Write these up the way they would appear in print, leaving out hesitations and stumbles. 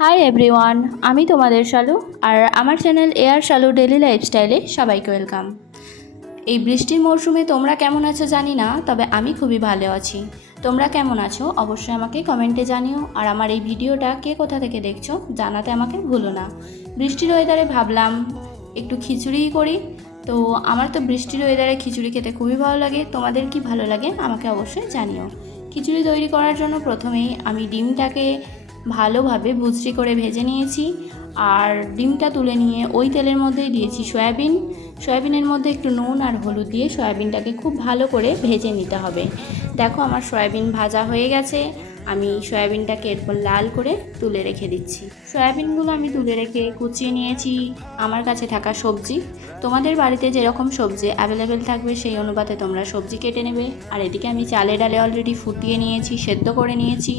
Hi everyone, আমি তোমাদের শালু আর আমার চ্যানেল এআর শালু ডেলি লাইফস্টাইলে সবাইকে ওয়েলকাম। এই বৃষ্টির মরশুমে তোমরা কেমন আছো জানি না, তবে আমি খুবই ভালো আছি। তোমরা কেমন আছো অবশ্যই আমাকে কমেন্টে জানিও, আর আমার এই ভিডিওটা কে কোথা থেকে দেখছো জানাতে আমাকে ভুলো না। বৃষ্টির ওয়েদারে ভাবলাম একটু খিচুড়িই করি। তো আমার তো বৃষ্টির ওয়েদারে খিচুড়ি খেতে খুবই ভালো লাগে। তোমাদের কি ভালো লাগে আমাকে অবশ্যই জানিও। খিচুড়ি তৈরি করার জন্য প্রথমেই আমি ডিমটাকে ভালোভাবে ভুজরি করে ভেজে নিয়েছি, আর ডিমটা তুলে নিয়ে ওই তেলের মধ্যেই দিয়েছি সয়াবিনের মধ্যে একটু নুন আর হলুদ দিয়ে সয়াবিনটাকে খুব ভালো করে ভেজে নিতে হবে। দেখো আমার সয়াবিন ভাজা হয়ে গেছে। আমি সয়াবিনটাকে এরপর লাল করে তুলে রেখে দিচ্ছি। সয়াবিনগুলো আমি তুলে রেখে কুচিয়ে নিয়েছি আমার কাছে থাকা সবজি। তোমাদের বাড়িতে যেরকম সবজি অ্যাভেলেবেল থাকবে সেই অনুপাতে তোমরা সবজি কেটে নেবে। আর এদিকে আমি চালে ডালে অলরেডি ফুটিয়ে নিয়েছি, সেদ্ধ করে নিয়েছি।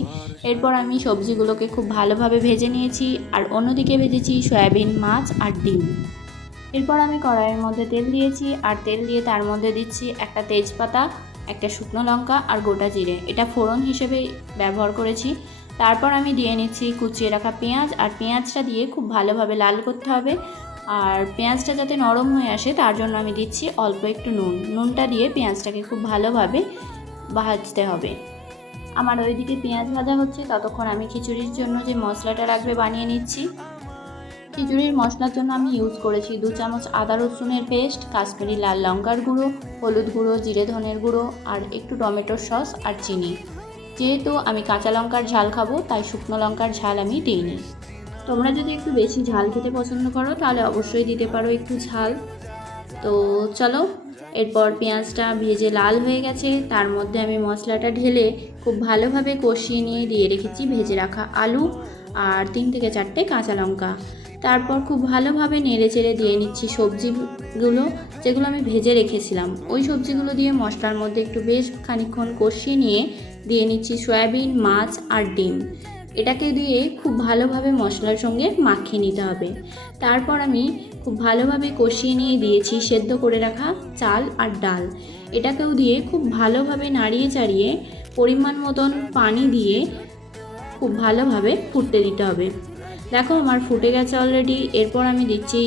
এরপর আমি সবজিগুলোকে খুব ভালোভাবে ভেজে নিয়েছি, আর অন্যদিকে ভেজেছি সয়াবিন, মাছ আর ডিম। এরপর আমি কড়াইয়ের মধ্যে তেল দিয়েছি, আর তেল দিয়ে তার মধ্যে দিচ্ছি একটা তেজপাতা, একটা শুকনো লঙ্কা আর গোটা জিরে, এটা ফোড়ন হিসেবে ব্যবহার করেছি। তারপর আমি দিয়ে নিচ্ছি কুচিয়ে রাখা পেঁয়াজ, আর পেঁয়াজটা দিয়ে খুব ভালোভাবে লাল করতে হবে। আর পেঁয়াজটা যাতে নরম হয়ে আসে তার জন্য আমি দিচ্ছি অল্প একটু নুনটা দিয়ে পেঁয়াজটাকে খুব ভালোভাবে ভাজতে হবে। আমার ওইদিকে পেঁয়াজ ভাজা হচ্ছে, ততক্ষণ আমি খিচুড়ির জন্য যে মশলাটা লাগবে বানিয়ে নিচ্ছি। খিচুড়ির মশলার জন্য আমি ইউজ করেছি 2 চামচ আদা রসুনের পেস্ট, কাশ্মীরি লাল লঙ্কার গুঁড়ো, হলুদ গুঁড়ো, জিরে ধনের গুঁড়ো আর একটু টমেটোর সস আর চিনি। যেহেতু আমি কাঁচা লঙ্কার ঝাল খাবো তাই শুকনো লঙ্কার ঝাল আমি দিইনি। তোমরা যদি একটু বেশি ঝাল খেতে পছন্দ করো তাহলে অবশ্যই দিতে পারো একটু ঝাল। তো চলো, এরপর পেঁয়াজটা ভেজে লাল হয়ে গেছে, তার মধ্যে আমি মশলাটা ঢেলে খুব ভালোভাবে কষিয়ে নিয়ে দিয়ে রেখেছি ভেজে রাখা আলু আর 3 থেকে 4টে কাঁচা লঙ্কা। তারপর খুব ভালোভাবে নেড়ে চেড়ে দিয়ে নিচ্ছি সবজিগুলো যেগুলো আমি ভেজে রেখেছিলাম। ওই সবজিগুলো দিয়ে মশলার মধ্যে একটু বেশ খানিকক্ষণ কষিয়ে নিয়ে দিয়ে নিচ্ছি সয়াবিন, মাছ আর ডিম। এটাকে দিয়ে খুব ভালোভাবে মশলার সঙ্গে মাখিয়ে নিতে হবে। তারপর আমি খুব ভালোভাবে কষিয়ে নিয়ে দিয়েছি সেদ্ধ করে রাখা চাল আর ডাল। এটাকেও দিয়ে খুব ভালোভাবে নাড়িয়ে চাড়িয়ে পরিমাণ মতন পানি দিয়ে খুব ভালোভাবে ফুটতে দিতে হবে। দেখো আমার ফুটে গেছে অলরেডি। এরপর আমি দিচ্ছি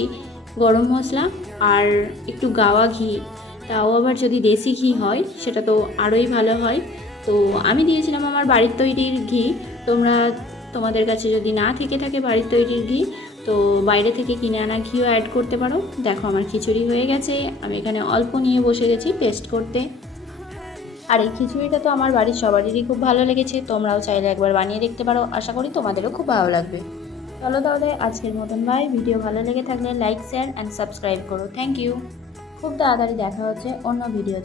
গরম মশলা আর একটু গাওয়া ঘি, তাও আবার যদি দেশি ঘি হয় সেটা তো আরোই ভালো হয়। তো আমি দিয়েছিলাম আমার বাড়ির তৈরির ঘি। তোমাদের কাছে যদি না থেকে থাকে বাড়ির তৈরির ঘি, তো বাইরে থেকে কিনে আনা ঘিও অ্যাড করতে পারো। দেখো আমার খিচুড়ি হয়ে গেছে। আমি এখানে অল্প নিয়ে বসে গেছি টেস্ট করতে। আর এই খিচুড়িটা তো আমার বাড়ির সবারই খুব ভালো লেগেছে। তোমরাও চাইলে একবার বানিয়ে দেখতে পারো, আশা করি তোমাদেরও খুব ভালো লাগবে। চলো তাহলে আজকের মতন বাই। ভিডিও ভালো লেগে থাকলে লাইক, শেয়ার অ্যান্ড সাবস্ক্রাইব করো। Thank you. খুব তাড়াতাড়ি দেখা হচ্ছে অন্য ভিডিও।